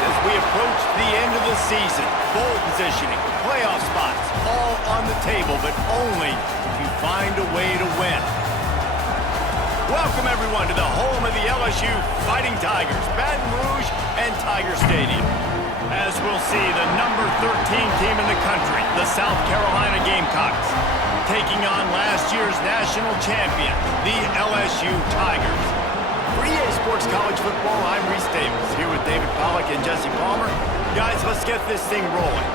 as we approach the end of the season. Bowl positioning, playoff spots, all on the table, but only if you find a way to win. Welcome, everyone, to the home of the LSU Fighting Tigers, Baton Rouge and Tiger Stadium. As we'll see, the number 13 team in the country, the South Carolina Gamecocks, taking on last year's national champion, the LSU Tigers. For EA Sports College Football, I'm Reese Davis, here with David Pollack and Jesse Palmer. Guys, let's get this thing rolling.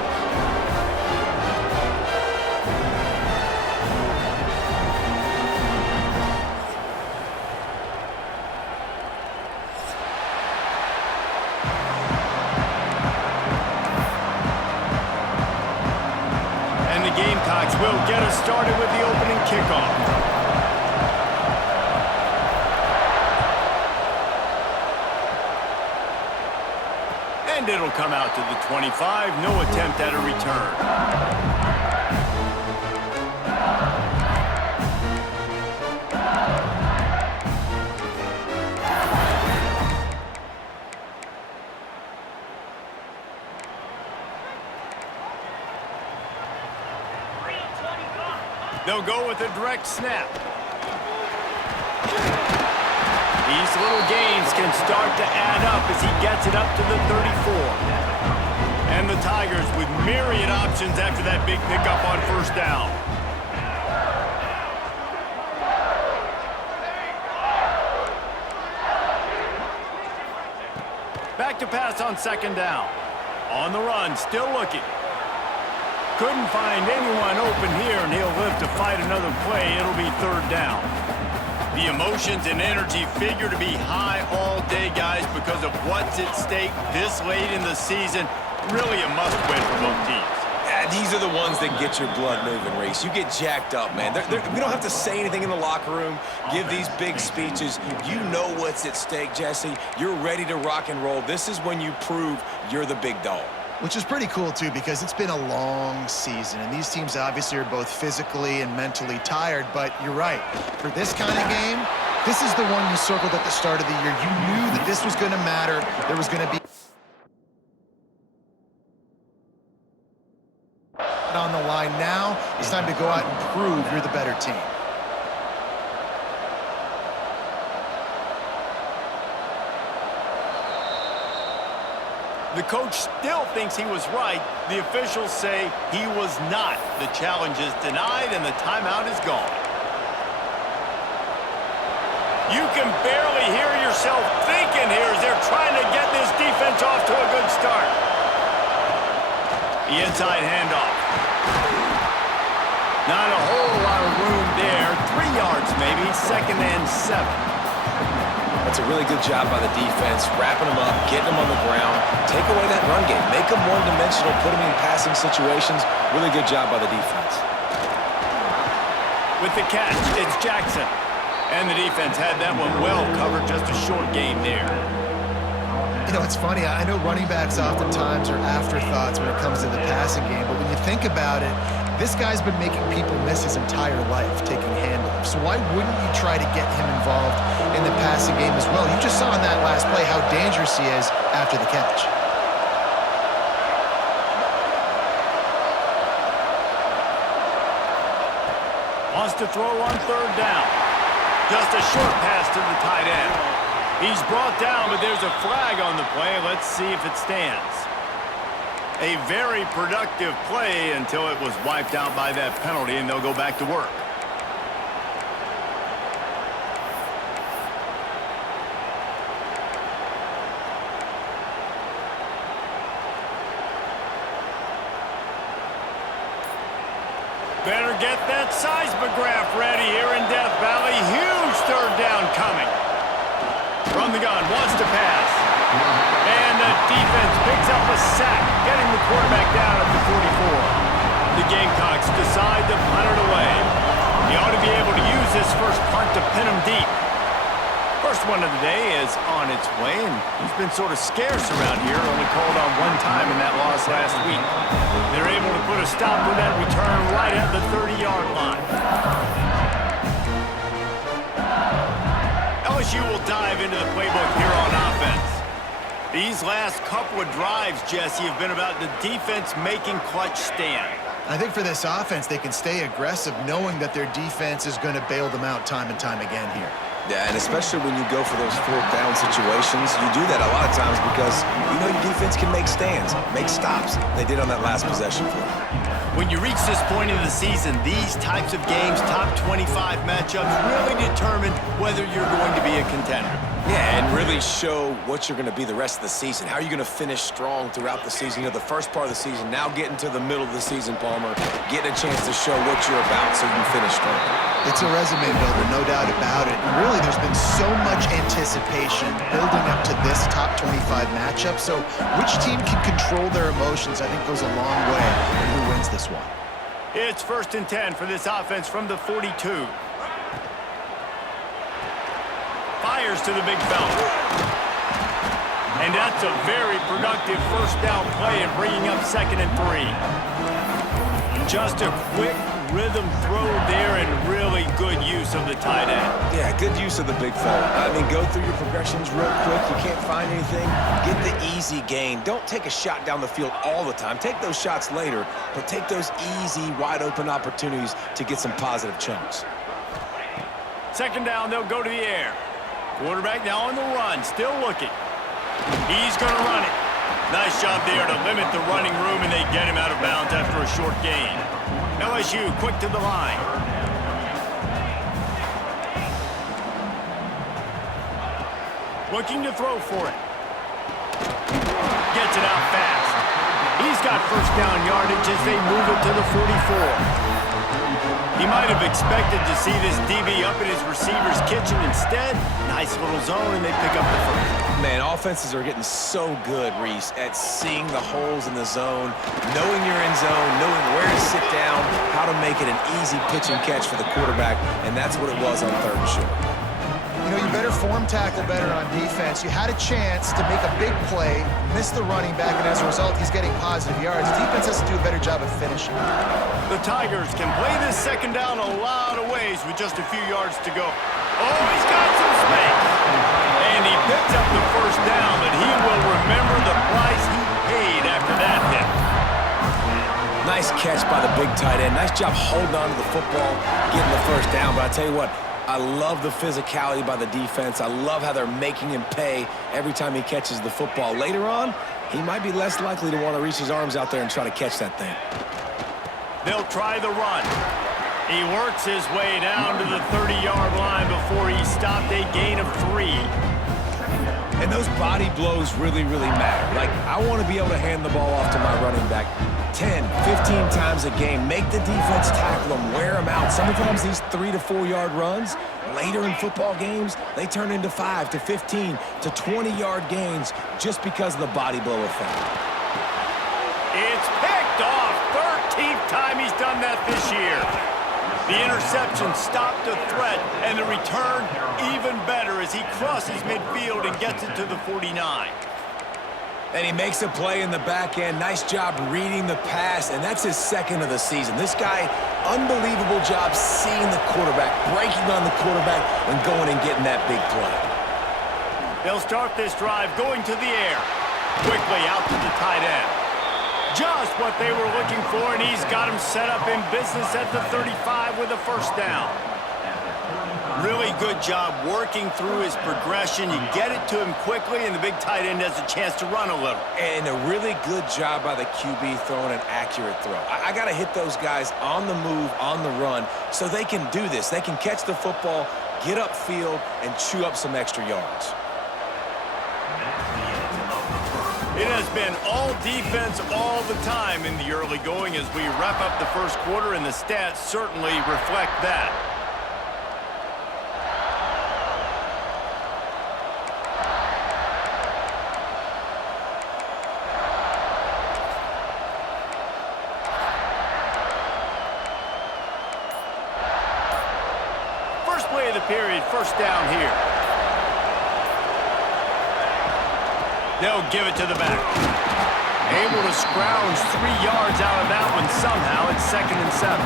And the Gamecocks will get us started with the opening kickoff. And it'll come out to the 25. No attempt at a return. They'll go with a direct snap. These little gains can start to add up as he gets it up to the 34. And the Tigers with myriad options after that big pickup on first down. Back to pass on second down. On the run, still looking. Couldn't find anyone open here, and he'll live to fight another play. It'll be third down. The emotions and energy figure to be high all day, guys, because of what's at stake this late in the season. Really a must-win for both teams. Yeah, these are the ones that get your blood moving, Reese. You get jacked up, man. We don't have to say anything in the locker room, give these big speeches. You know what's at stake, Jesse. You're ready to rock and roll. This is when you prove you're the big dog. Which is pretty cool, too, because it's been a long season, and these teams obviously are both physically and mentally tired, but you're right. For this kind of game, this is the one you circled at the start of the year. You knew that this was going to matter. There was going to be on the line. Now it's time to go out and prove you're the better team. The coach still thinks he was right. The officials say he was not. The challenge is denied, and the timeout is gone. You can barely hear yourself thinking here as they're trying to get this defense off to a good start. The inside handoff. Not a whole lot of room there. 3 yards maybe, 2nd and 7. That's a really good job by the defense, wrapping them up, getting them on the ground, take away that run game, make them one-dimensional, put them in passing situations. Really good job by the defense. With the catch, it's Jackson. And the defense had that one well covered, just a short game there. You know, it's funny. I know running backs oftentimes are afterthoughts when it comes to the passing game, but when you think about it, this guy's been making people miss his entire life taking handoffs. So why wouldn't you try to get him involved in the passing game as well? You just saw in that last play how dangerous he is after the catch. Wants to throw on third down. Just a short pass to the tight end. He's brought down, but there's a flag on the play. Let's see if it stands. A very productive play until it was wiped out by that penalty, and they'll go back to work. Better get that seismograph ready here in Death Valley. Huge third down coming. From the gun, wants to pass. And the defense picks up a sack, getting the quarterback down at the 44. The Gamecocks decide to punt it away. He ought to be able to use this first punt to pin him deep. First one of the day is on its way, and he's been sort of scarce around here, only called on one time in that loss last week. They're able to put a stop to that return right at the 30-yard line. LSU will dive into the playbook here on offense. These last couple of drives, Jesse, have been about the defense making clutch stand. I think for this offense, they can stay aggressive knowing that their defense is going to bail them out time and time again here. Yeah, and especially when you go for those fourth down situations, you do that a lot of times because you know your defense can make stands, make stops. They did on that last possession for them. When you reach this point in the season, these types of games, top 25 matchups, really determine whether you're going to be a contender. Yeah, and really show what you're going to be the rest of the season. How are you going to finish strong throughout the season? You know, the first part of the season, now getting to the middle of the season, Palmer, getting a chance to show what you're about so you can finish strong. It's a resume builder, no doubt about it. And really, there's been so much anticipation building up to this top 25 matchup. So which team can control their emotions, I think, goes a long way in who wins this one. It's 1st and 10 for this offense from the 42. Fires to the big fella. And that's a very productive first down play and bringing up 2nd and 3. Just a quick rhythm throw there and really good use of the tight end. Yeah, good use of the big fella. I mean, go through your progressions real quick. You can't find anything. Get the easy gain. Don't take a shot down the field all the time. Take those shots later, but take those easy, wide-open opportunities to get some positive chunks. 2nd down, they'll go to the air. Quarterback now on the run, still looking. He's going to run it. Nice job there to limit the running room, and they get him out of bounds after a short gain. LSU quick to the line. Looking to throw for it. Gets it out fast. He's got first down yardage as they move it to the 44. He might have expected to see this DB up in his receiver's kitchen. Instead, nice little zone, and they pick up the first. Man, offenses are getting so good, Reese, at seeing the holes in the zone, knowing you're in zone, knowing where to sit down, how to make it an easy pitch and catch for the quarterback, and that's what it was on 3rd and short. You know, you better form tackle better on defense. You had a chance to make a big play, miss the running back, and as a result, he's getting positive yards. Defense has to do a better job of finishing. The Tigers can play this 2nd down a lot of ways with just a few yards to go. Oh, he's got some space. And he picks up the first down, but he will remember the price he paid after that hit. Nice catch by the big tight end. Nice job holding on to the football, getting the first down. But I tell you what, I love the physicality by the defense. I love how they're making him pay every time he catches the football. Later on, he might be less likely to want to reach his arms out there and try to catch that thing. They'll try the run. He works his way down to the 30-yard line before he stopped a gain of 3. And those body blows really, really matter. Like, I want to be able to hand the ball off to my running back 10, 15 times a game. Make the defense tackle them, wear them out. Sometimes these 3 to 4 yard runs, later in football games, they turn into 5 to 15 to 20-yard gains just because of the body blow effect. It's picked off. 13th time he's done that this year. The interception stopped a threat, and the return even better as he crosses midfield and gets it to the 49. And he makes a play in the back end. Nice job reading the pass, and that's his 2nd of the season. This guy, unbelievable job seeing the quarterback, breaking on the quarterback, and going and getting that big play. They'll start this drive going to the air. Quickly out to the tight end. Just what they were looking for, and he's got him set up in business at the 35 with a first down. Really good job working through his progression. You get it to him quickly, and the big tight end has a chance to run a little. And a really good job by the QB throwing an accurate throw. I got to hit those guys on the move, on the run, so they can do this. They can catch the football, get upfield, and chew up some extra yards. It has been all defense all the time in the early going as we wrap up the first quarter, and the stats certainly reflect that. First play of the period, first down here. They'll give it to the back. Able to scrounge 3 yards out of that one somehow. It's 2nd and 7.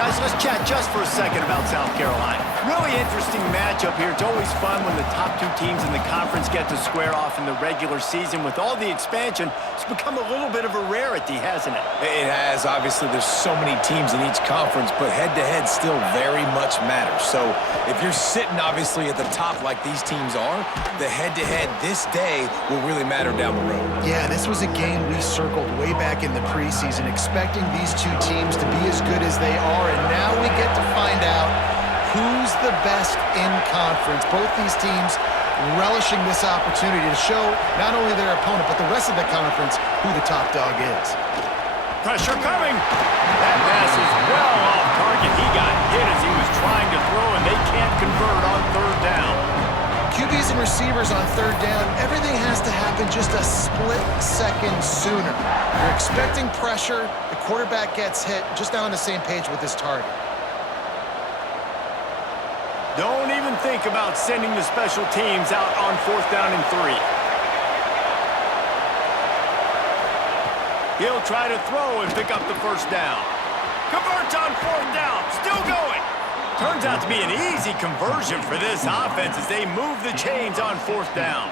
Guys, let's chat just for a second about South Carolina. Really interesting matchup here. It's always fun when the top two teams in the conference get to square off in the regular season. With all the expansion, it's become a little bit of a rarity, hasn't it? It has. Obviously, there's so many teams in each conference, but head-to-head still very much matters. So if you're sitting, obviously, at the top like these teams are, the head-to-head this day will really matter down the road. Yeah, this was a game we circled way back in the preseason, expecting these two teams to be as good as they are, and now we get to find out who's the best in conference. Both these teams relishing this opportunity to show not only their opponent, but the rest of the conference who the top dog is. Pressure coming. That pass is well off target. He got hit as he was trying to throw, and they can't convert on third down. QBs and receivers on third down, everything has to happen just a split second sooner. You're expecting pressure, the quarterback gets hit, just not on the same page with his target. Don't even think about sending the special teams out on fourth down and 3. He'll try to throw and pick up the first down. Converts on fourth down, still going. Turns out to be an easy conversion for this offense as they move the chains on fourth down.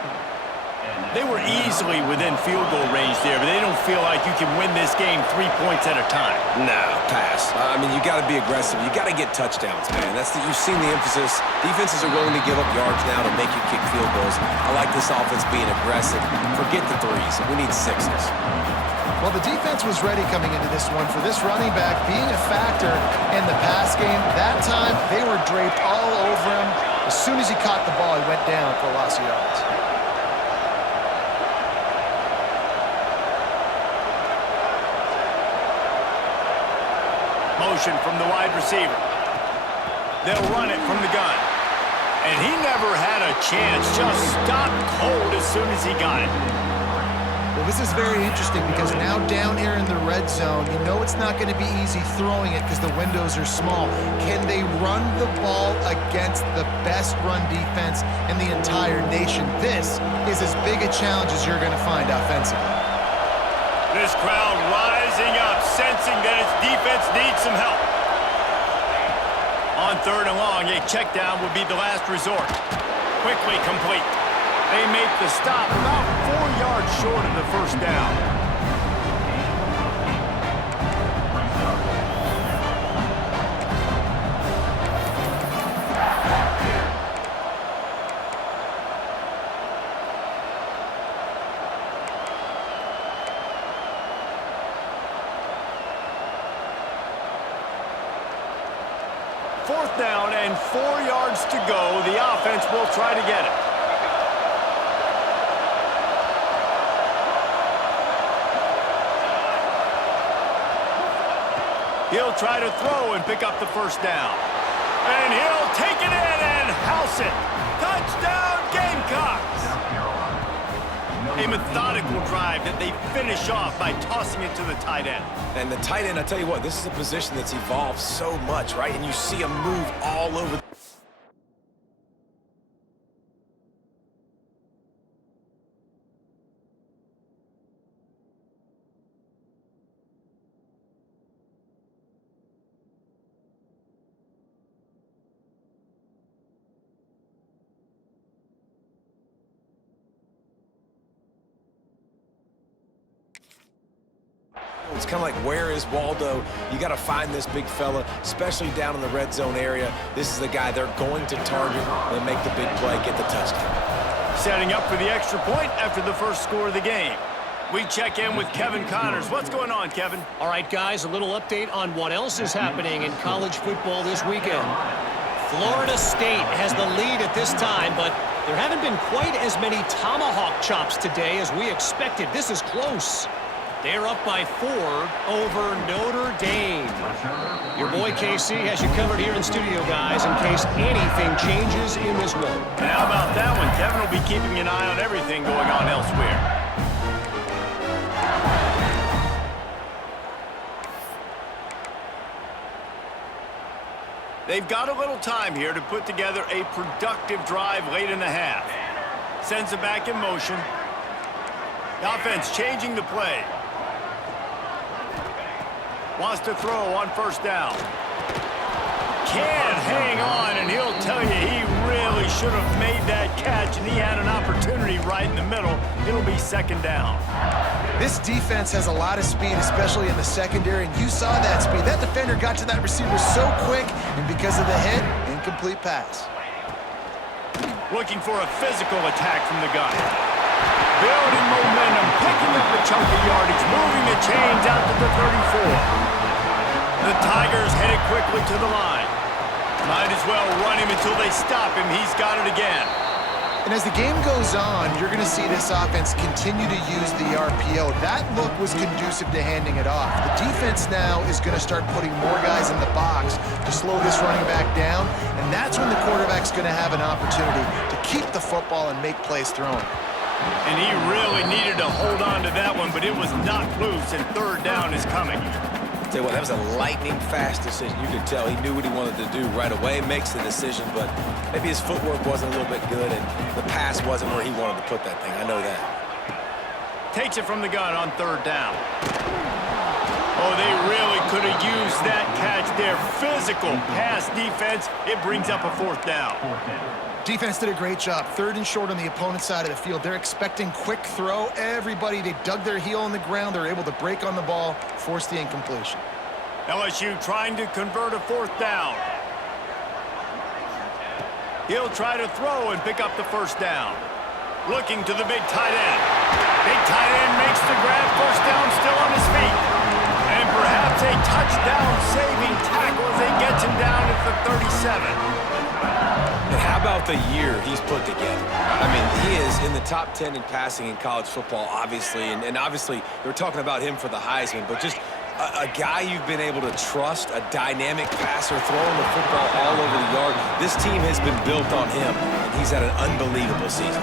They were easily within field goal range there, but they don't feel like you can win this game 3 points at a time. No, pass. I mean, you got to be aggressive. You got to get touchdowns, man. You've seen the emphasis. Defenses are willing to give up yards now to make you kick field goals. I like this offense being aggressive. Forget the threes. We need sixes. Well, the defense was ready coming into this one for this running back being a factor in the pass game. That time, they were draped all over him. As soon as he caught the ball, he went down for a loss of yards. Motion from the wide receiver. They'll run it from the gun. And he never had a chance. Just stopped cold as soon as he got it. Well, this is very interesting because now down here in the red zone, you know it's not going to be easy throwing it because the windows are small. Can they run the ball against the best run defense in the entire nation? This is as big a challenge as you're going to find offensively. This crowd rising up, sensing that its defense needs some help. On third and long, a check down would be the last resort. Quickly complete. They make the stop about 4 yards short of the first down. Fourth down and 4 yards to go. The offense will try to get it. He'll try to throw and pick up the first down. And he'll take it in and house it. Touchdown, Gamecocks! A methodical drive that they finish off by tossing it to the tight end. And the tight end, I tell you what, this is a position that's evolved so much, right? And you see him move all over. It's kind of like, where is Waldo? You got to find this big fella, especially down in the red zone area. This is the guy they're going to target and make the big play, get the touchdown. Setting up for the extra point after the first score of the game. We check in with Kevin Connors. What's going on, Kevin? All right, guys, a little update on what else is happening in college football this weekend. Florida State has the lead at this time, but there haven't been quite as many tomahawk chops today as we expected. This is close. They're up by 4 over Notre Dame. Your boy KC has you covered here in studio, guys, in case anything changes in this one. And how about that one? Kevin will be keeping an eye on everything going on elsewhere. They've got a little time here to put together a productive drive late in the half. Sends it back in motion. The offense changing the play. Wants to throw on first down. can't hang on, and he'll tell you he really should have made that catch, and he had an opportunity right in the middle. It'll be second down. This defense has a lot of speed, especially in the secondary, and you saw that speed. That defender got to that receiver so quick, and because of the hit, incomplete pass. Looking for a physical attack from the gun. Building momentum, picking up a chunk of yardage, moving the chains out to the 34. The Tigers headed quickly to the line. Might as well run him until they stop him. He's got it again. And as the game goes on, you're going to see this offense continue to use the RPO. That look was conducive to handing it off. The defense now is going to start putting more guys in the box to slow this running back down, and that's when the quarterback's going to have an opportunity to keep the football and make plays throwing. And he really needed to hold on to that one, but it was knocked loose, and third down is coming. Tell you what, that was a lightning-fast decision. You could tell he knew what he wanted to do right away, makes the decision, but maybe his footwork wasn't a little bit good, and the pass wasn't where he wanted to put that thing. I know that. Takes it from the gun on third down. Oh, they really could have used that catch there. Physical pass defense. It brings up a fourth down. Defense did a great job. Third and short on the opponent's side of the field. They're expecting quick throw. Everybody, they dug their heel in the ground. They're able to break on the ball, force the incompletion. LSU trying to convert a fourth down. He'll try to throw and pick up the first down. Looking to the big tight end. Big tight end makes the grab. First down, still on his feet. And perhaps a touchdown-saving tackle as he gets him down at the 37. And how about the year he's put together? I mean, he is in the top 10 in passing in college football, obviously. And obviously, they're talking about him for the Heisman. But just a guy you've been able to trust, a dynamic passer, throwing the football all over the yard. This team has been built on him, and he's had an unbelievable season.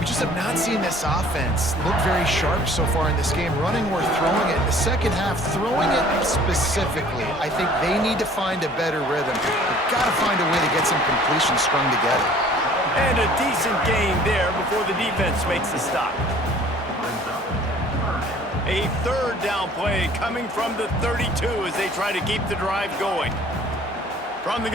We just have not seen this offense look very sharp so far in this game, running or throwing it. In the second half, throwing it specifically, I think they need to find a better rhythm. They've got to find a way to get some completions strung together. And a decent gain there before the defense makes the stop. A third down play coming from the 32 as they try to keep the drive going. From the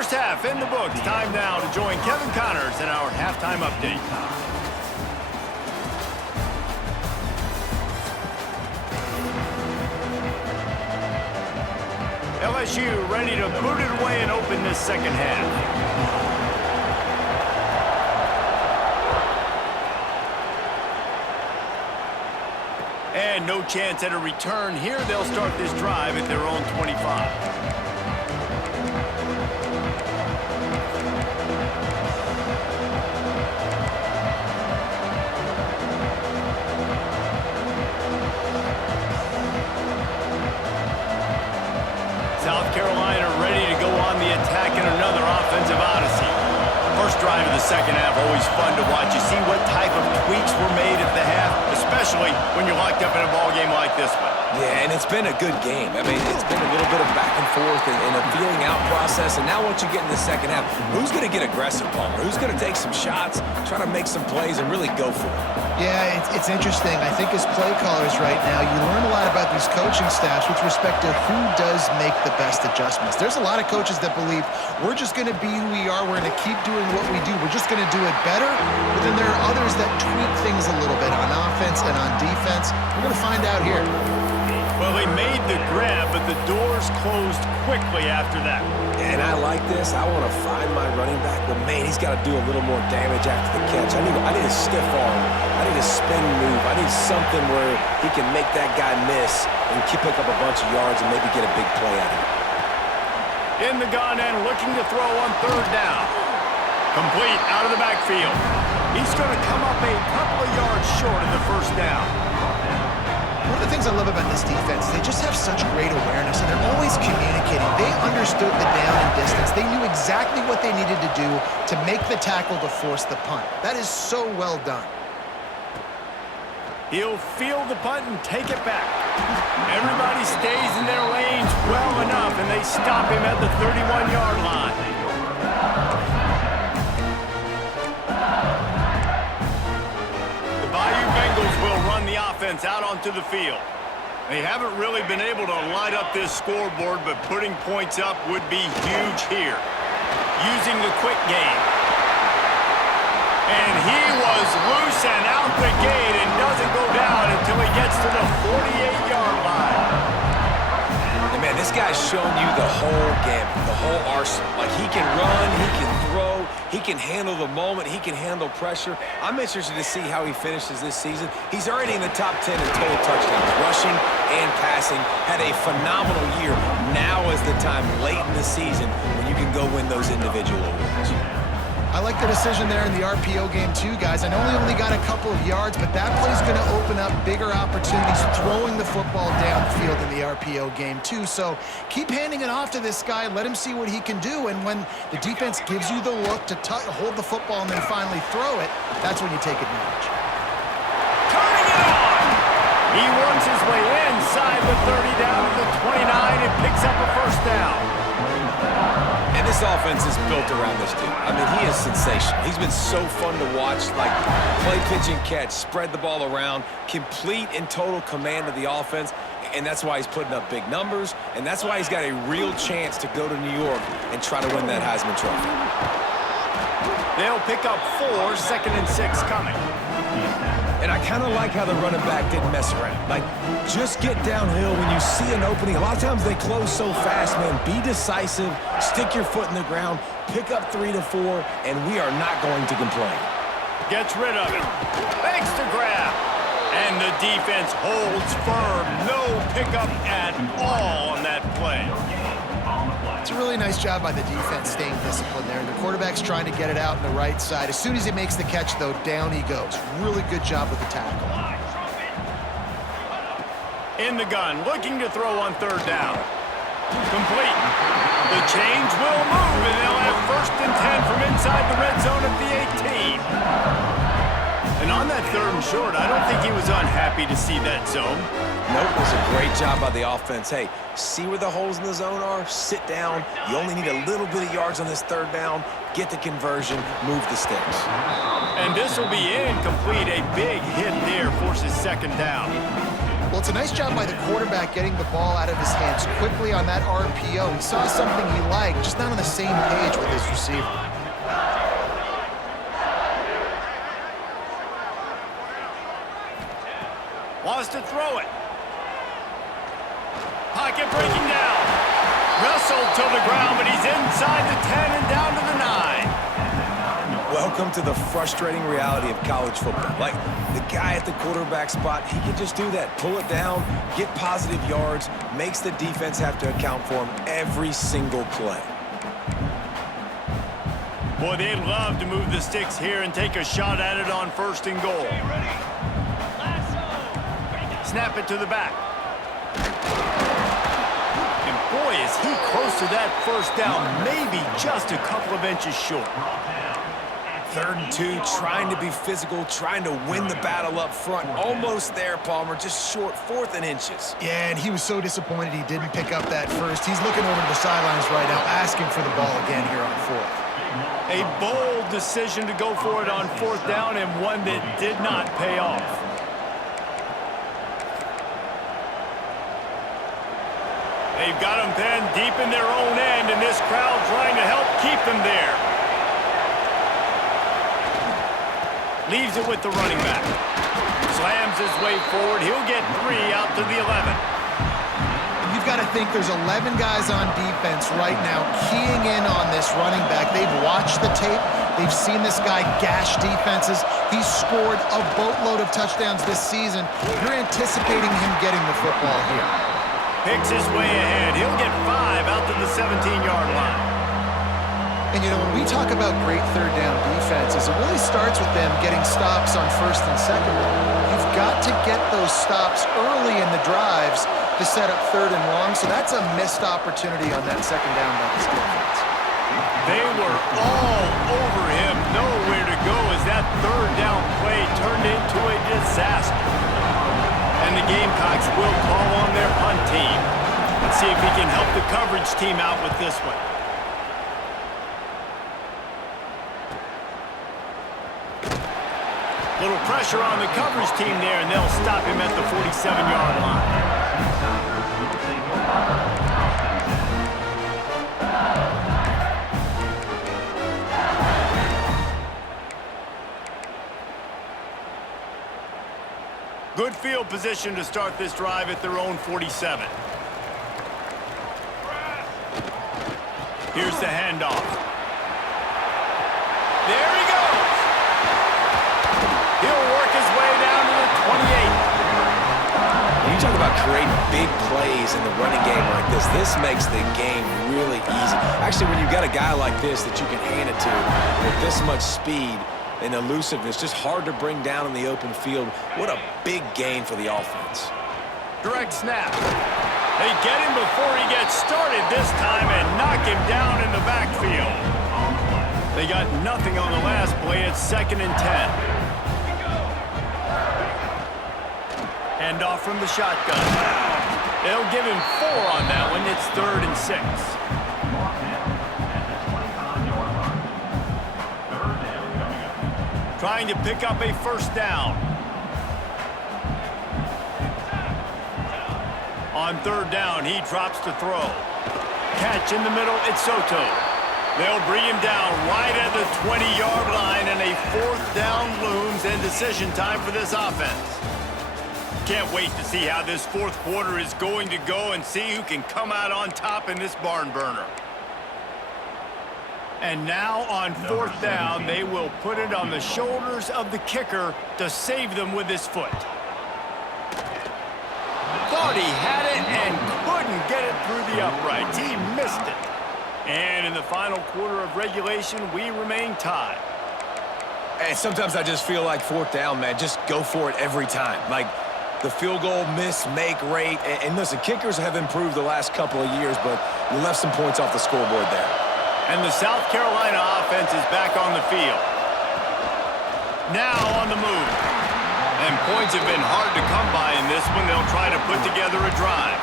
First half in the books. Time now to join Kevin Connors in our halftime update. LSU ready to boot it away and open this second half. And no chance at a return here. They'll start this drive at their own 25. South Carolina ready to go on the attack in another offensive odyssey. First drive of the second half, always fun to watch. You see what type of tweaks were made at the half, especially when you're locked up in a ball game like this one. Yeah, and it's been a good game. I mean, it's been a little bit of back and forth and a feeling out process. And now once you get in the second half, who's going to get aggressive, Palmer? Who's going to take some shots, try to make some plays, and really go for it? Yeah, it's interesting. I think as play callers right now, you learn a lot about these coaching staffs with respect to who does make the best adjustments. There's a lot of coaches that believe we're just going to be who we are. We're going to keep doing what we do. We're just going to do it better. But then there are others that tweak things a little bit on offense and on defense. We're going to find out here. Well, they made the grab, but the doors closed quickly after that. And I like this. I want to find my running back, but man, he's got to do a little more damage after the catch. I need a stiff arm. I need a spin move. I need something where he can make that guy miss and pick up a bunch of yards and maybe get a big play out of it. In the gun and looking to throw on third down. Complete out of the backfield. He's going to come up a couple of yards short of the first down. One of the things I love about this defense, they just have such great awareness, and they're always communicating. They understood the down and distance. They knew exactly what they needed to do to make the tackle to force the punt. That is so well done. He'll field the punt and take it back. Everybody stays in their lanes well enough, and they stop him at the 31-yard line. Offense out onto the field. They haven't really been able to light up this scoreboard, but putting points up would be huge here. Using the quick game. And he was loose and out the gate and doesn't go down until he gets to the 48-yard line. And man, this guy's shown you the whole gamut, the whole arsenal. Like, he can run, he can throw, he can handle the moment, he can handle pressure. I'm interested to see how he finishes this season. He's already in the top 10 in total touchdowns, rushing and passing. Had a phenomenal year. Now is the time late in the season when you can go win those individual awards. I like the decision there in the RPO game too, guys. I know he only got a couple of yards, but that play's going to open up bigger opportunities throwing the football downfield in the RPO game too. So keep handing it off to this guy. Let him see what he can do. And when the defense gives you the look to hold the football and then finally throw it, that's when you take advantage. Turning it on! He works his way inside the 30 down to the 29 and picks up a first down. And this offense is built around this dude. I mean, he is sensational. He's been so fun to watch, like play, pitch, and catch, spread the ball around, complete and total command of the offense, and that's why he's putting up big numbers, and that's why he's got a real chance to go to New York and try to win that Heisman Trophy. They'll pick up 4, 2nd and 6 coming. And I kind of like how the running back didn't mess around. Like, just get downhill when you see an opening. A lot of times they close so fast, man. Be decisive, stick your foot in the ground, pick up 3 to 4, and we are not going to complain. Gets rid of it. Makes the grab. And the defense holds firm. No pickup at all on that play. It's a really nice job by the defense staying disciplined there. The quarterback's trying to get it out on the right side. As soon as he makes the catch, though, down he goes. Really good job with the tackle. In the gun, looking to throw on third down. Complete. The change will move, and they'll have 1st and 10 from inside the red zone at the 18. And on that 3rd and short, I don't think he was unhappy to see that zone. Nope, it was a great job by the offense. Hey, see where the holes in the zone are? Sit down. You only need a little bit of yards on this 3rd down. Get the conversion, move the sticks. And this will be incomplete. A big hit there forces 2nd down. Well, it's a nice job by the quarterback getting the ball out of his hands quickly on that RPO. He saw something he liked, just not on the same page with his receiver. Wants to throw it. Pocket breaking down. Wrestled to the ground, but he's inside the 10 and down to the 9. Welcome to the frustrating reality of college football. Like, the guy at the quarterback spot, he can just do that. Pull it down, get positive yards, makes the defense have to account for him every single play. Boy, they'd love to move the sticks here and take a shot at it on 1st and goal. Snap it to the back. And boy, is he close to that 1st down, maybe just a couple of inches short. 3rd and 2, trying to be physical, trying to win the battle up front. Almost there, Palmer, just short, 4th and inches. Yeah, and he was so disappointed he didn't pick up that first. He's looking over to the sidelines right now, asking for the ball again here on 4th. A bold decision to go for it on 4th down, and one that did not pay off. They've got them pinned deep in their own end, and this crowd trying to help keep them there. Leaves it with the running back. Slams his way forward. He'll get 3 out to the 11. You've got to think there's 11 guys on defense right now keying in on this running back. They've watched the tape. They've seen this guy gash defenses. He's scored a boatload of touchdowns this season. You're anticipating him getting the football here. Picks his way ahead. He'll get 5 out to the 17-yard line. And, you know, when we talk about great 3rd down defenses, it really starts with them getting stops on 1st and 2nd. You've got to get those stops early in the drives to set up 3rd and long, so that's a missed opportunity on that 2nd down by this defense. They were all over him, nowhere to go as that 3rd down play turned into a disaster. And the Gamecocks will call on their punt team. Let's see if he can help the coverage team out with this one. Little pressure on the coverage team there, and they'll stop him at the 47-yard line. Good field position to start this drive at their own 47. Here's the handoff. There he goes. He'll work his way down to the 28. When you talk about creating big plays in the running game like this makes the game really easy. Actually, when you've got a guy like this that you can hand it to with this much speed and elusiveness, just hard to bring down in the open field. What a big gain for the offense. Direct snap. They get him before he gets started this time and knock him down in the backfield. They got nothing on the last play. It's 2nd and 10. Hand off from the shotgun. They'll give him 4 on that one. It's 3rd and 6. Trying to pick up a 1st down. On 3rd down, he drops to throw. Catch in the middle, it's Soto. They'll bring him down right at the 20-yard line, and a 4th down looms, and decision time for this offense. Can't wait to see how this 4th quarter is going to go and see who can come out on top in this barn burner. And now on 4th down, they will put it on the shoulders of the kicker to save them with his foot. Thought he had it and couldn't get it through the uprights. He missed it. And in the final quarter of regulation, we remain tied. And sometimes I just feel like 4th down, man, just go for it every time. Like, the field goal miss-make rate. And listen, kickers have improved the last couple of years, but you left some points off the scoreboard there. And the South Carolina offense is back on the field. Now on the move. And points have been hard to come by in this one. They'll try to put together a drive.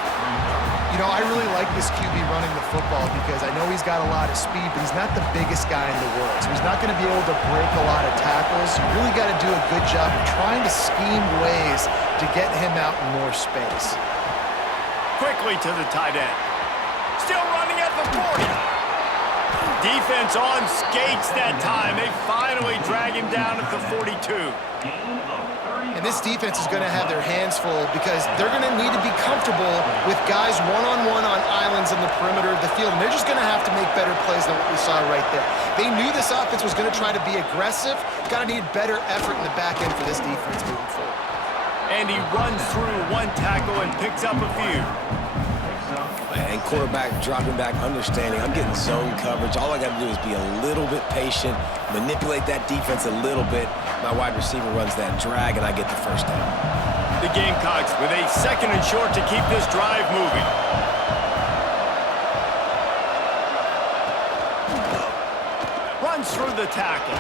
You You know, I really like this QB running the football because I know he's got a lot of speed, but he's not the biggest guy in the world. So he's not going to be able to break a lot of tackles. You really got to do a good job of trying to scheme ways to get him out in more space. Quickly to the tight end. Still running at the 40. Defense on skates that time. They finally drag him down at the 42. And this defense is going to have their hands full because they're going to need to be comfortable with guys one-on-one on islands in the perimeter of the field. And they're just going to have to make better plays than what we saw right there. They knew this offense was going to try to be aggressive. Got to need better effort in the back end for this defense moving forward. And he runs through one tackle and picks up a few. And quarterback dropping back, understanding I'm getting zone coverage. All I got to do is be a little bit patient, manipulate that defense a little bit. My wide receiver runs that drag, and I get the first down. The Gamecocks with a 2nd and short to keep this drive moving. Runs through the tackle.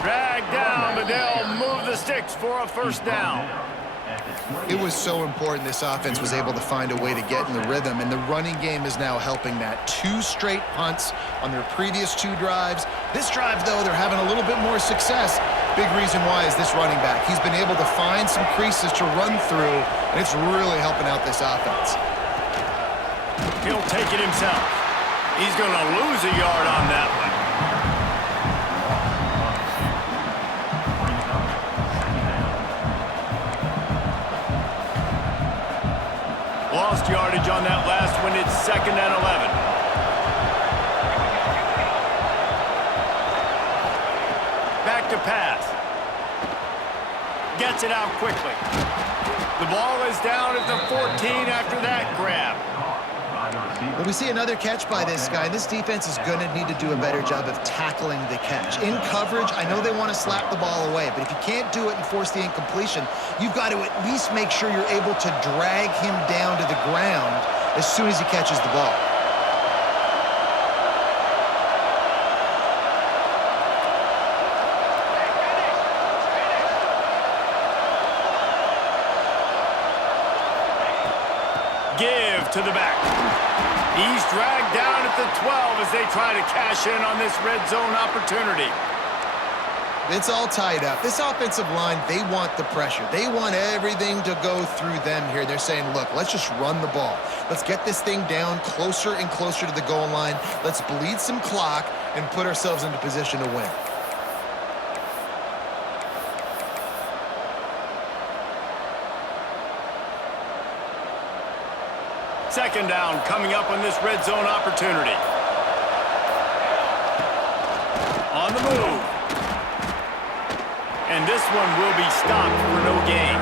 Drag down, but they'll move the sticks for a first down. It was so important this offense was able to find a way to get in the rhythm, and the running game is now helping that. 2 straight punts on their previous 2 drives. This drive, though, they're having a little bit more success. Big reason why is this running back. He's been able to find some creases to run through, and it's really helping out this offense. He'll take it himself. He's going to lose a yard on that one. Lost yardage on that last one. It's 2nd and 11. Back to pass. Gets it out quickly. The ball is down at the 14 after that grab. Well, we see another catch by this guy. This defense is going to need to do a better job of tackling the catch. In coverage, I know they want to slap the ball away, but if you can't do it and force the incompletion, you've got to at least make sure you're able to drag him down to the ground as soon as he catches the ball. Give to the back. He's dragged down at the 12 as they try to cash in on this red zone opportunity. It's all tied up. This offensive line, they want the pressure. They want everything to go through them here. They're saying, look, let's just run the ball. Let's get this thing down closer and closer to the goal line. Let's bleed some clock and put ourselves into position to win. Second down coming up on this red zone opportunity. On the move. And this one will be stopped for no gain.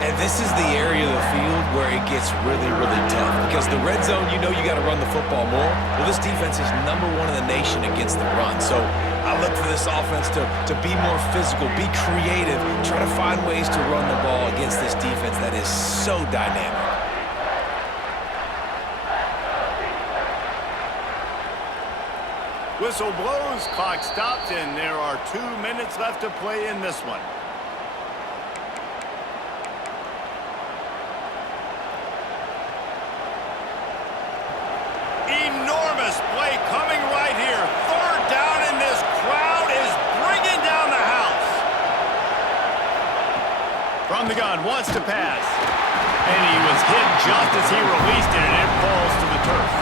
And this is the area of the field where it gets really, really tough. Because the red zone, you know you got to run the football more. Well, this defense is #1 in the nation against the run. So I look for this offense to be more physical, be creative, try to find ways to run the ball against this defense that is so dynamic. Whistle blows, clock stops, and there are 2 minutes left to play in this one. Enormous play coming right here. 3rd down, and this crowd is bringing down the house. From the gun, wants to pass. And he was hit just as he released it, and it falls to the turf.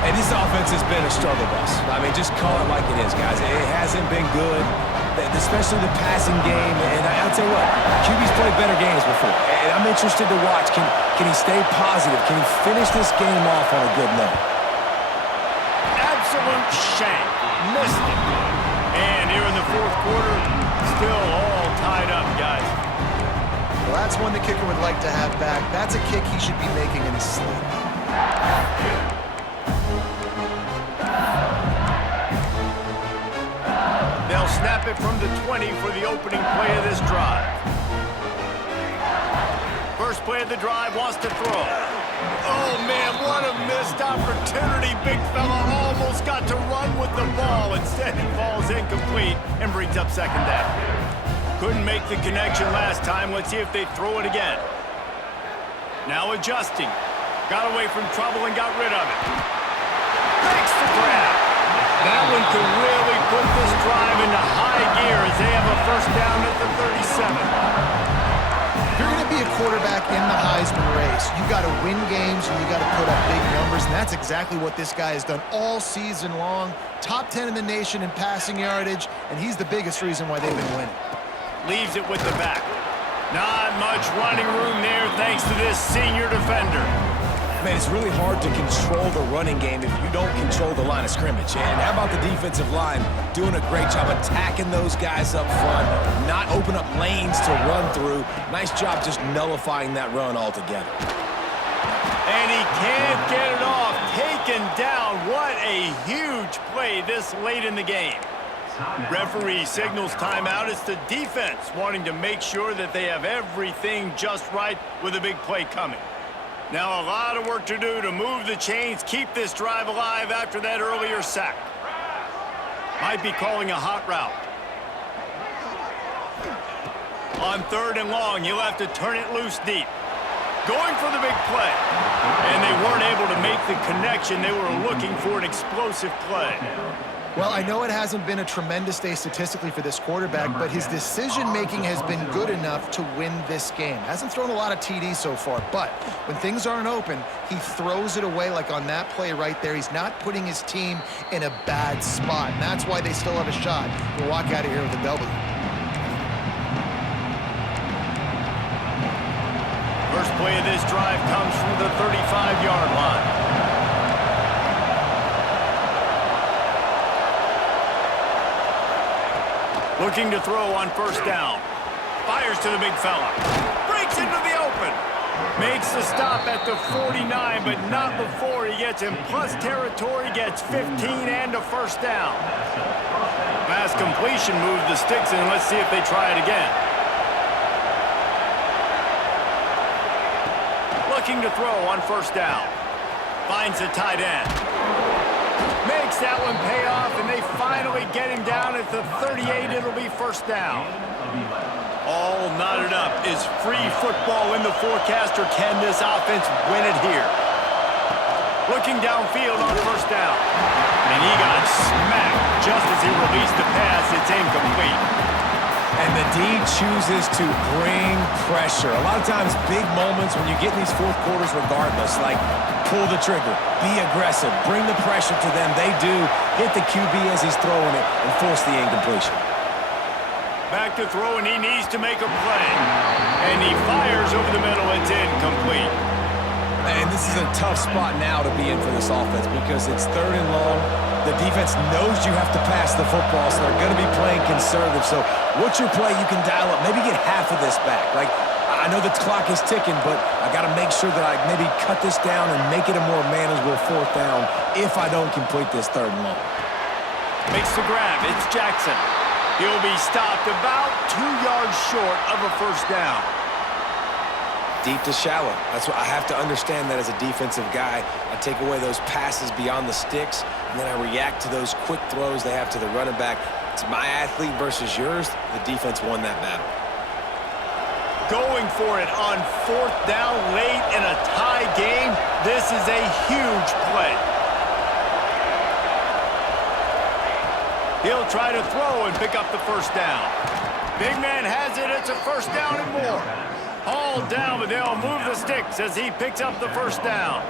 And this offense has been a struggle bus. I mean, just call it like it is, guys. It hasn't been good, especially the passing game. And I'll tell you what, QB's played better games before. And I'm interested to watch. Can he stay positive? Can he finish this game off on a good note? Absolute shank. Missed it. And here in the 4th quarter, still all tied up, guys. Well, that's one the kicker would like to have back. That's a kick he should be making in his sleep. They'll snap it from the 20 for the opening play of this drive. First play of the drive, wants to throw. Oh, man, what a missed opportunity. Big fella almost got to run with the ball. Instead, it falls incomplete and brings up 2nd down. Couldn't make the connection last time. Let's see if they throw it again. Now adjusting. Got away from trouble and got rid of it. Makes the grab. That one could really put this drive into high gear as they have a first down at the 37. If you're going to be a quarterback in the Heisman race, you got to win games and you got to put up big numbers, and that's exactly what this guy has done all season long. Top 10 in the nation in passing yardage, and he's the biggest reason why they've been winning. Leaves it with the back. Not much running room there thanks to this senior defender. Man, it's really hard to control the running game if you don't control the line of scrimmage. And how about the defensive line doing a great job attacking those guys up front, not open up lanes to run through. Nice job just nullifying that run altogether. And he can't get it off. Taken down. What a huge play this late in the game. Referee signals timeout. It's the defense wanting to make sure that they have everything just right with a big play coming. Now a lot of work to do to move the chains, keep this drive alive after that earlier sack. Might be calling a hot route. On 3rd and long, he'll have to turn it loose deep. Going for the big play. And they weren't able to make the connection. They were looking for an explosive play. Well, I know it hasn't been a tremendous day statistically for this quarterback, but his decision-making has been good enough to win this game. Hasn't thrown a lot of TDs so far, but when things aren't open, he throws it away like on that play right there. He's not putting his team in a bad spot, and that's why they still have a shot to walk out of here with a W. First play of this drive comes from the 35-yard line. Looking to throw on 1st down. Fires to the big fella. Breaks into the open. Makes the stop at the 49, but not before he gets in plus territory, gets 15 and a 1st down. Pass completion moves the sticks in. Let's see if they try it again. Looking to throw on 1st down. Finds the tight end. Makes that one pay off, and they finally get him down at the 38. It'll be 1st down. All knotted up. Is free football in the forecast, or can this offense win it here? Looking downfield on 1st down. And he got smacked just as he released the pass. It's incomplete. And the D chooses to bring pressure. A lot of times, big moments when you get in these fourth quarters regardless, like pull the trigger, be aggressive, bring the pressure to them. They do hit the QB as he's throwing it and force the incompletion. Back to throw, and he needs to make a play. And he fires over the middle. It's incomplete. And this is a tough spot now to be in for this offense because it's 3rd and long. The defense knows you have to pass the football, so they're going to be playing conservative. So what's your play you can dial up? Maybe get half of this back. Like, I know the clock is ticking, but I got to make sure that I maybe cut this down and make it a more manageable 4th down if I don't complete this 3rd and long. Makes the grab. It's Jackson. He'll be stopped about 2 yards short of a 1st down. Deep to shallow. That's what I have to understand that as a defensive guy. I take away those passes beyond the sticks, and then I react to those quick throws they have to the running back. It's my athlete versus yours. The defense won that battle. Going for it on 4th down late in a tie game. This is a huge play. He'll try to throw and pick up the 1st down. Big man has it. It's a 1st down and more. All down, but they'll move the sticks as he picks up the 1st down.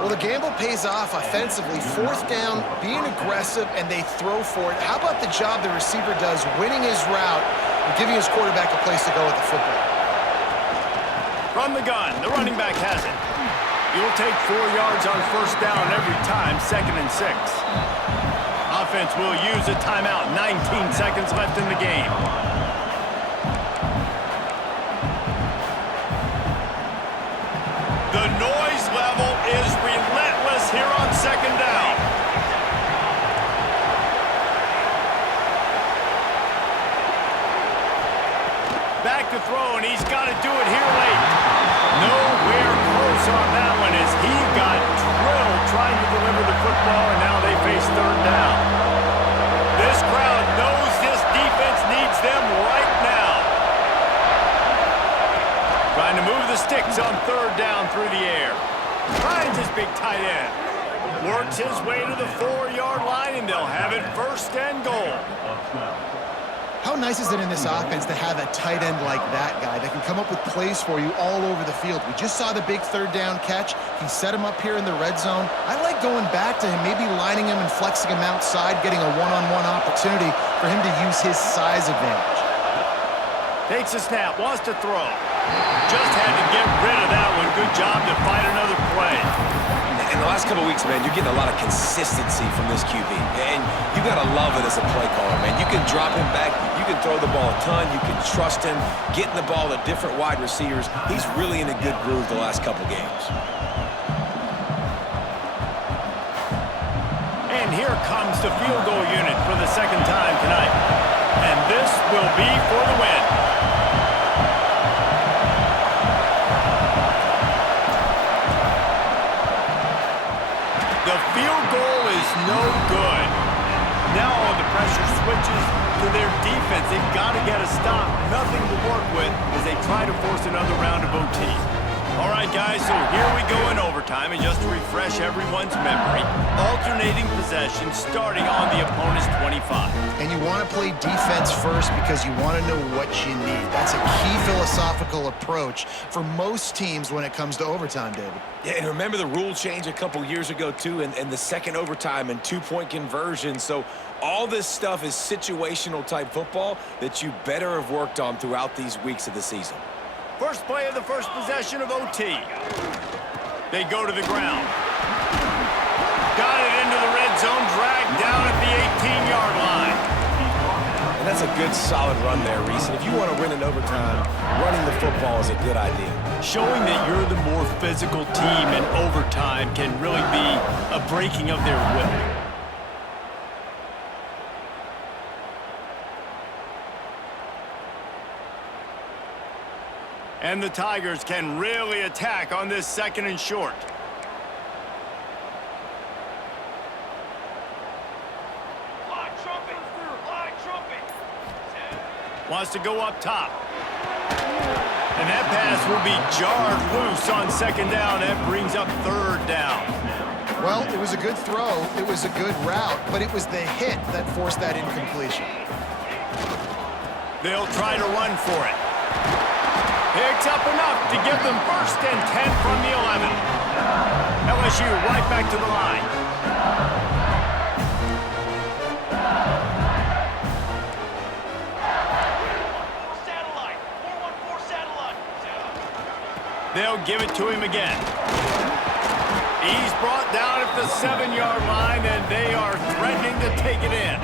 Well, the gamble pays off offensively. 4th down, being aggressive, and they throw for it. How about the job the receiver does winning his route and giving his quarterback a place to go with the football? From the gun, the running back has it. He'll take 4 yards on 1st down every time, 2nd and 6. Offense will use a timeout. 19 seconds left in the game. The noise level is relentless here on 2nd down. Back to throw, and he's got to do it here late. Nowhere close on that one as he got drilled trying to deliver the football, and now they face 3rd down. This crowd knows this defense needs them right now. Trying to move the sticks on third down through the air. Finds his big tight end. Works his way to the 4-yard line, and they'll have it first and goal. How nice is it in this offense to have a tight end like that guy that can come up with plays for you all over the field? We just saw the big third down catch. He set him up here in the red zone. I like going back to him, maybe lining him and flexing him outside, getting a one-on-one opportunity for him to use his size advantage. Takes a snap, wants to throw. Just had to get rid of that one. Good job to find another play. In the last couple of weeks, man, you're getting a lot of consistency from this QB. And you got to love it as a play caller, man. You can drop him back. You can throw the ball a ton. You can trust him. Getting the ball to different wide receivers. He's really in a good groove the last couple games. And here comes the field goal unit for the second time tonight. And this will be for the win. The field goal is no good. Now the pressure switches to their defense. They've got to get a stop. Nothing to work with as they try to force another round of OT. All right, guys, so here we go in overtime. And just to refresh everyone's memory, alternating possession starting on the opponent's 25. And you want to play defense first because you want to know what you need. That's a key philosophical approach for most teams when it comes to overtime, David. Yeah, and remember the rule change a couple years ago, too, and the second overtime and two-point conversion. So all this stuff is situational-type football that you better have worked on throughout these weeks of the season. First play of the first possession of OT. They go to the ground. Got it into the red zone, dragged down at the 18-yard line. And that's a good, solid run there, Reese. And if you want to win in overtime, running the football is a good idea. Showing that you're the more physical team in overtime can really be a breaking of their will. And the Tigers can really attack on this second and short. Wants to go up top. And that pass will be jarred loose on second down. That brings up third down. Well, it was a good throw. It was a good route, but it was the hit that forced that incompletion. They'll try to run for it. Picks up enough to give them first and 10 from the 11. LSU right back to the line. They'll give it to him again. He's brought down at the 7-yard line, and they are threatening to take it in.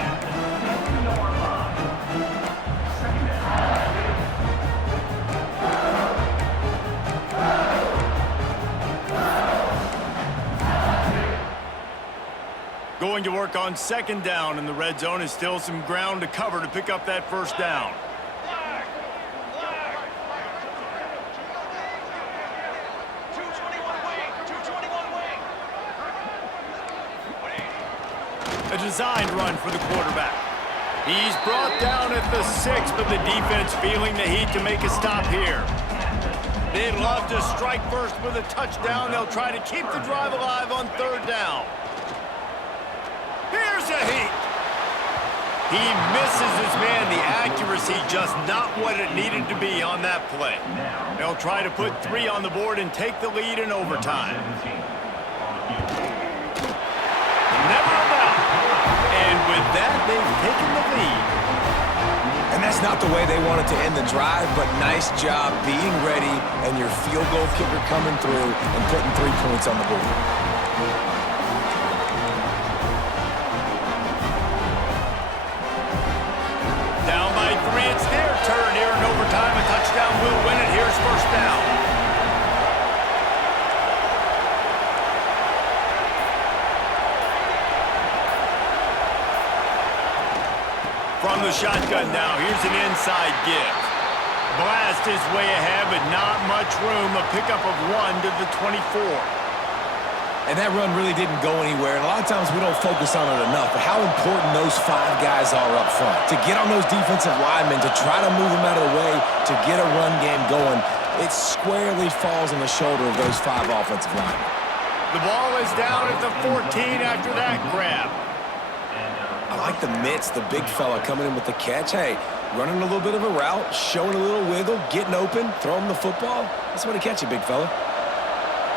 Going to work on second down in the red zone. Is still some ground to cover to pick up that first down. A designed run for the quarterback. He's brought down at the 6, but the defense feeling the heat to make a stop here. They'd love to strike first with a touchdown. They'll try to keep the drive alive on third down. Here's a heat. He misses his man. The accuracy just not what it needed to be on that play. They'll try to put 3 on the board and take the lead in overtime. Never a doubt. And with that, they've taken the lead. And that's not the way they wanted to end the drive, but nice job being ready and your field goal kicker coming through and putting 3 points on the board. Down by 3, it's their turn here in overtime. A touchdown will win it. Here's first down. From the shotgun now, here's an inside give. Blast his way ahead, but not much room. A pickup of 1 to the 24. And that run really didn't go anywhere. And a lot of times we don't focus on it enough, but how important those 5 guys are up front. To get on those defensive linemen, to try to move them out of the way, to get a run game going. It squarely falls on the shoulder of those 5 offensive linemen. The ball is down at the 14 after that grab. I like the mitts, the big fella coming in with the catch. Hey, running a little bit of a route, showing a little wiggle, getting open, throwing the football. That's what to catch you, big fella.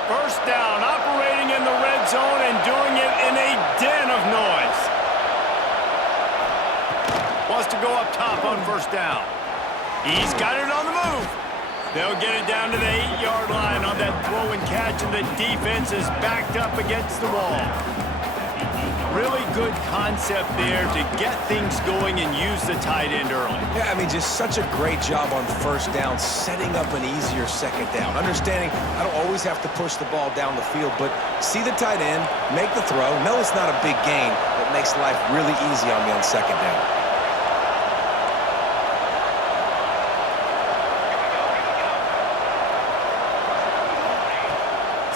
First down, operating in the red zone and doing it in a den of noise. Wants to go up top on first down. He's got it on the move. They'll get it down to the 8-yard line on that throw and catch, and the defense is backed up against the wall. Really good concept there to get things going and use the tight end early. Yeah, I mean, just such a great job on first down, setting up an easier second down. Understanding I don't always have to push the ball down the field, but see the tight end, make the throw. No, it's not a big gain. It makes life really easy on me on second down.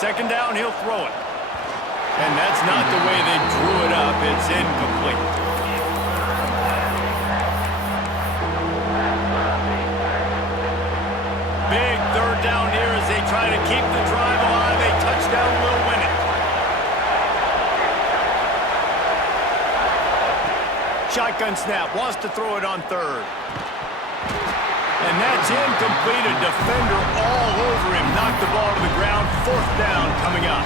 Second down, he'll throw it. And that's not the way they drew it up. It's incomplete. Big third down here as they try to keep the drive alive. A touchdown will win it. Shotgun snap, wants to throw it on third. And that's incomplete. A defender all over him. Knocked the ball to the ground. Fourth down coming up.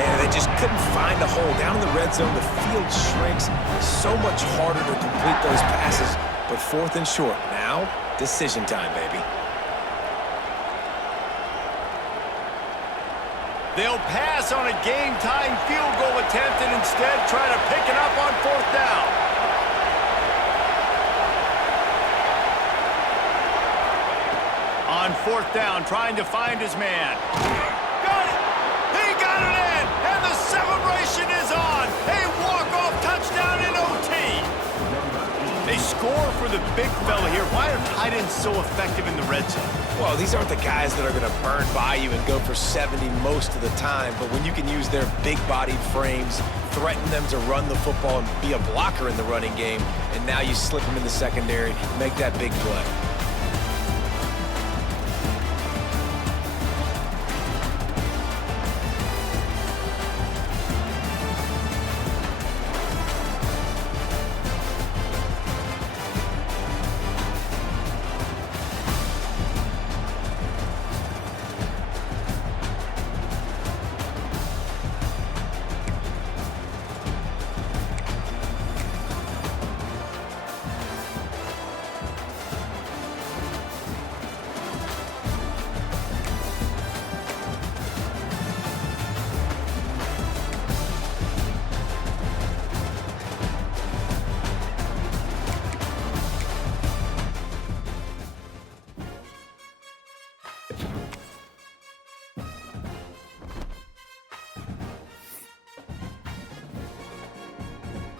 Man, they just couldn't find a hole. Down in the red zone, the field shrinks. So much harder to complete those passes. But fourth and short. Now, decision time, baby. They'll pass on a game-tying field goal attempt and instead try to pick it up on fourth down. On fourth down, trying to find his man. Got it! He got it in! And the celebration is on! A walk-off touchdown in OT! They score for the big fella here. Why are tight ends so effective in the red zone? Well, these aren't the guys that are going to burn by you and go for 70 most of the time, but when you can use their big-bodied frames, threaten them to run the football and be a blocker in the running game, and now you slip them in the secondary, make that big play.